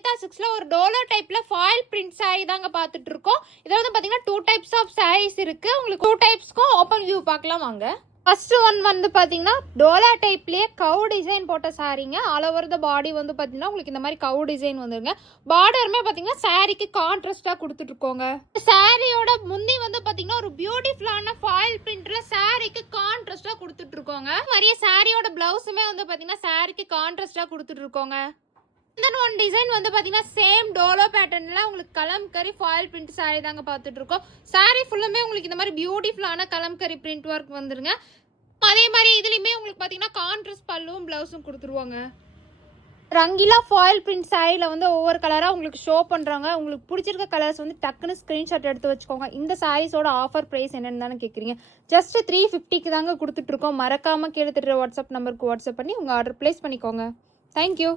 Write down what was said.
லலிதா சிக்ஸ்ல ஒரு டோலோ டைப்ல ஃபாயில் பிரிண்ட் saree தாங்க பார்த்துட்டு இருக்கோம். இதில் வந்து பார்த்தீங்கன்னா 2 டைப்ஸ் ஆஃப் sarees இருக்கு. உங்களுக்கு 2 டைப்ஸ்க்கும் ஓப்பன் வியூ பார்க்கலாம் வாங்க. ஃபர்ஸ்ட் ஒன் வந்து பார்த்தீங்கன்னா டோலா டைப்லேயே கவு டிசைன் போட்ட சாரீங்க. ஆல் ஓவர் த பாடி வந்து பார்த்தீங்கன்னா உங்களுக்கு இந்த மாதிரி கவு டிசைன் வந்துருங்க. பார்டருமே பார்த்தீங்கன்னா சாரீக்கு கான்ட்ராஸ்டாக கொடுத்துட்ருக்கோங்க. சாரியோட முந்தி வந்து பார்த்தீங்கன்னா ஒரு பியூட்டிஃபுல்லான ஃபாயில் பிரிண்ட்ல சாரீக்கு கான்ட்ராஸ்டாக கொடுத்துட்ருக்கோங்க. மாதிரியே சாரியோட பிளவுஸுமே வந்து பார்த்தீங்கன்னா சாரிக்கு கான்ட்ராஸ்டாக கொடுத்துட்ருக்கோங்க. இந்த ஒன் டிசைன் வந்து பார்த்தீங்கன்னா சேம் டோலோ பேட்டர்னில் உங்களுக்கு கலம்கரி ஃபாயில் பிரிண்ட் சாரீ தாங்க பார்த்துட்டு இருக்கோம். சாரீ ஃபுல்லுமே உங்களுக்கு இந்த மாதிரி பியூட்டிஃபுல்லான கலம்கரி பிரிண்ட் ஒர்க் வந்துருங்க. அதே மாதிரி இதுலேயுமே உங்களுக்கு பார்த்தீங்கன்னா கான்ட்ராஸ்ட் பல்லுவும் ப்ளவுஸும் கொடுத்துருவாங்க. ரங்கிலா ஃபாயில் பிரிண்ட் சாரியில் வந்து ஒவ்வொரு கலராக உங்களுக்கு ஷோ பண்ணுறாங்க. உங்களுக்கு பிடிச்சிருக்க கலர்ஸ் வந்து டக்குன்னு ஸ்க்ரீன்ஷாட் எடுத்து வச்சுக்கோங்க. இந்த சாரீஸோட ஆஃபர் ப்ரைஸ் என்னென்னு தானே கேட்குறீங்க. ஜஸ்ட் 350க்கு தாங்க கொடுத்துட்ருக்கோம். மறக்காமல் கீழே தெரியுற வாட்ஸ்அப் நம்பருக்கு வாட்ஸ்அப் பண்ணி உங்கள் ஆர்டர் ப்ளேஸ் பண்ணிக்கோங்க. தேங்க்யூ.